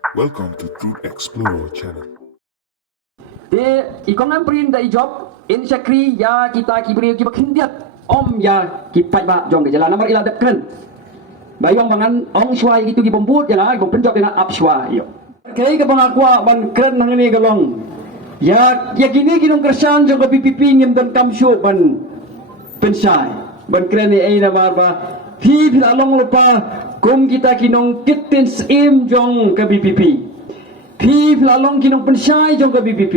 Welcome to Truth Explorer channel. Te ikongan perin da job in syakri ya kita kibri ki bakhindiat om ya ki pai ba jong ke jalan nomor ila dekren bayong bangan ong swai gitu ki bombut ya na bom penjok dengan up swai yo kai ke bangakwa ban kren nang ni galong ya kini kinong kersan jong ke PPP ngim dan kamsyo ban pensai ban kren ni ai na barba phi along lupa kum kita kinong kitins im jong ke PPP phi lalong kinong pensai jong ke BPP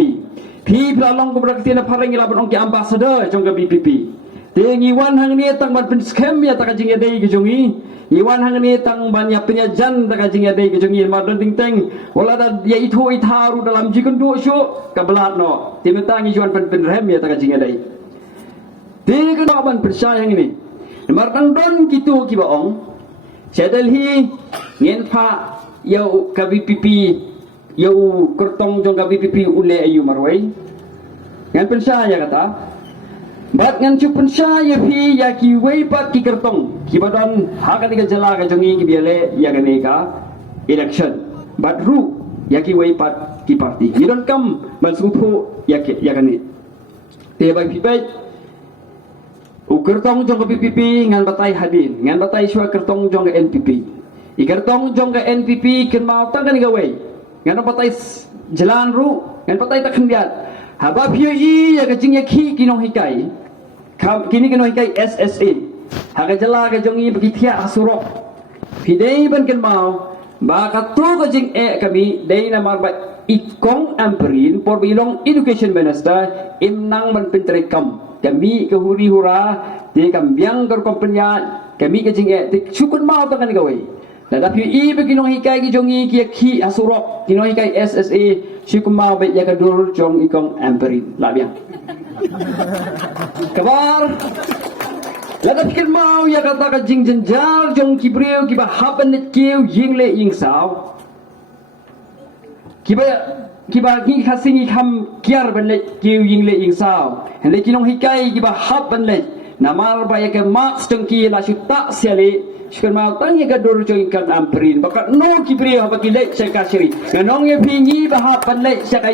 phi lalong ko berarti na parang ilaban ong ki ambassador jong ke BPP te ngiwan hang ni tang ban scam ya ta kajing dei ke jongi ngiwan hang ni tang ban ya penyajan ta kajing dei ke jongi ma don ting teng wala da ya itu itaru dalam jikun du syu ka belat no te meta ngiwan pen rem ya ta kajing dei te ke no ban pensai hang ni mar tang don kitu ki ba ong sedal hi ngin pha yo ka BPP Yau kertong jong ka BPP ule ayu marway ngan pensaya kata bat ngan cu pensaya fi ya ki wei pat ki kertong ki badan ha ka tiga jala ka jongi ki biale ya gane ka election bat ru ya ki wei pat ki party ni don kam ban suthu ya gane te bai pi bai u kertong jong ka BPP ngan batai hadin ngan batai swa kertong jong ka NPP i kertong jong ka NPP ken mau tang kan ga wei ngano patay jalan ru ngan patay takhendiat haba phi ya kajing ya khi kinong hikai kini kinong hikai SSA haga jala ka jongi begithia asurok pidei ban ken mau ba ka tu kajing kami dei na marba ikong amperin por bilong education minister imnang ban pentrekam kami ke huri hura de kambiang kar kompenya kami kajing te sukun mau ta kan gawai tetapi ibu kinong hikai ki jongi ki khi asurok kinong hikai SSA syukumau bet ya kadur jong ikong amperin labiang kabar lada pikir mau ya kata ka jing jenjal jong kibreu ki ba haban net kiu ying le ying sao ki ki khasingi kham kiar ban le kiu ying le ying sao hende kinong hikai ki ba haban le namar ba ya ke max jong ki la syuta siale Syukur mau tanya ke dulu join kan amperin. Bakat no kibri apa kilek saya kasih. Nganong ye pingi bahap panlek saya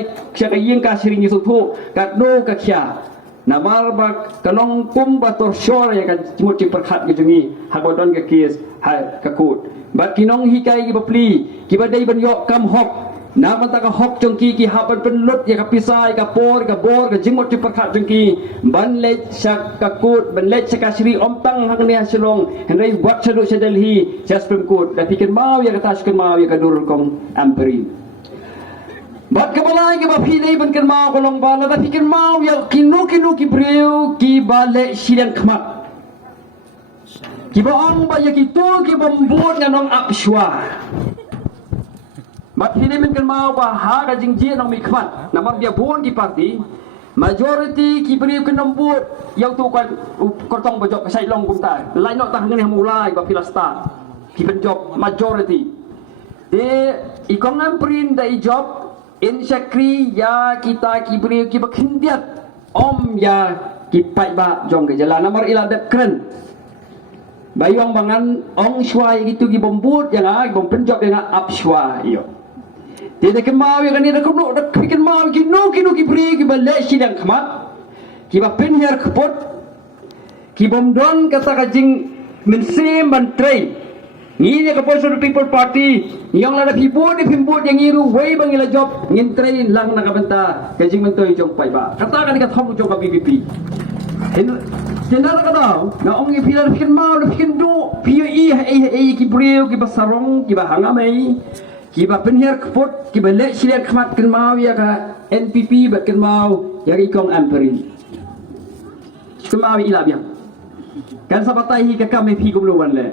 yang kasih ni suatu. Kat no kakya. Namar bak kanong pum bator shore ya kan cimut ciperkat ke jungi. Habodon ke kis hai kakut. Bat kinong hikai ki bapli. Kibadai ban yok kam hok. Nama tak hok jongki ki haban penlut ya kapisai ka por ka bor ka jimut ciperkat jongki. Ban lek syak kakut ban lek sakasri omtang hang ni hasilong. Henry buat seduk sedelhi jaspem kut. Dah pikir mau ya kata syukur mau ya kadur kong amperin. Bat kebalai ke bapi dei ban ken mau kolong bala dah pikir mau ya kinu ki breu ki balik sidang kemat. Ki baong ba ya kitu ki bombot nganong apswa. Mat hini men ken mau ba ha ga jingjie nong mi kemat. Namar dia bon di parti majority ki breu ken nombut yang tu kan kortong bojok sai long kumta. Lai nok tah ngani mulai ba filasta. Ki penjob majority. De ikong amperin dai job in syakri ya kita kibri ki bakhindiat om ya ki pai ba jong ke jalan nomor ila dekren bayong bangan ong swai gitu ki bombut ya na bom penjok dengan up swai yo tidak kemau ya kan ni dak bikin mau ki no ki bri ki bale sidang khamat ki ba pen her khpot ki bom don kata kajing mensim ban train ni ne ka Positive People Party yang lada pibut ni pimbut yang iru wei bang ila job ngin train lang na kabenta kajing mentoy jong pai ba kata kan ka thom jong ka BPP Tendal ka daw na ong ipilar pikin mau pikin do PUE ai ki breu ki basarong ki ba hangamai ki ba penher kpot ki ba le silia khmat ken mau ya ka NPP ba ken mau ya ikong amperin kemau ila biang kan sabatai hi ka kami pi gumluan le